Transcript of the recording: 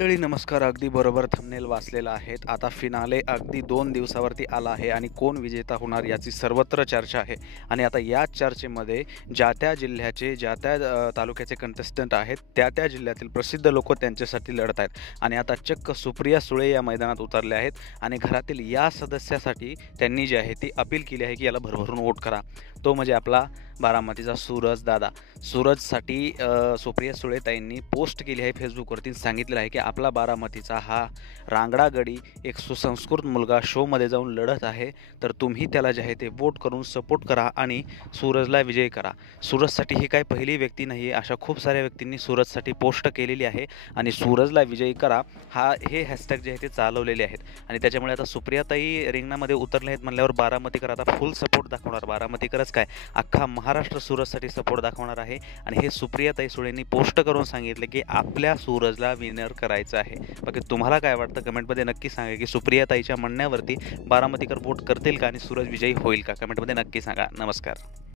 मंडळी नमस्कार. अगदी बरोबर थंबनेल वाचलेला आहेत. आता फिनाले अगदी 2 दिवसावरती आला आहे आणि कोण विजेता होणार याची सर्वत्र चर्चा आहे. आणि आता याच चर्चेमध्ये ज्या-त्या जिल्ह्याचे, ज्या-त्या तालुक्याचे कंटेस्टंट आहेत, त्या-त्या जिल्ह्यातील प्रसिद्ध लोकं त्यांच्यासाठी लढत आहेत. आणि आता चक्क सुप्रिया सुळे या मैदानात उतरल्या आहेत आणि घरातील या सदस्यासाठी त्यांनी जी आहे ती अपील केली आहे, की याला भरभरून वोट करा. तो म्हणजे आपला बारामतीचा सूरज दादा. सूरजसाठी सुप्रिया सुळेताईंनी पोस्ट केली आहे फेसबुकवरती, सांगितलेलं आहे की आपला बारामतीचा हा रांगडा गडी एक सुसंस्कृत मुलगा शोमध्ये जाऊन लढत आहे, तर तुम्ही त्याला जे आहे ते वोट करून सपोर्ट करा आणि सूरजला विजयी करा. सूरजसाठी ही काही पहिली व्यक्ती नाही आहे, अशा खूप साऱ्या व्यक्तींनी सूरजसाठी पोस्ट केलेली आहे आणि सूरजला विजयी करा हे हॅशटॅग जे आहे ते चालवलेले आहेत. आणि त्याच्यामुळे आता सुप्रियाताई रिंगणामध्ये उतरले आहेत म्हणल्यावर बारामतीकर आता फुल सपोर्ट दाखवणार. बारामतीकरच काय, अख्खा महाराष्ट्र सूरजसाठी सपोर्ट दाखवणार आहे. आणि हे सुप्रियाताई सुळेंनी पोस्ट करून सांगितले की आपल्या सूरजला विनर करायचं आहे. बाकी तुम्हाला काय वाटतं कमेंटमध्ये नक्की सांगा की सुप्रियाताईच्या म्हणण्यावरती बारामतीकर वोट करतील का आणि सूरज विजयी होईल का? कमेंटमध्ये नक्की सांगा. नमस्कार.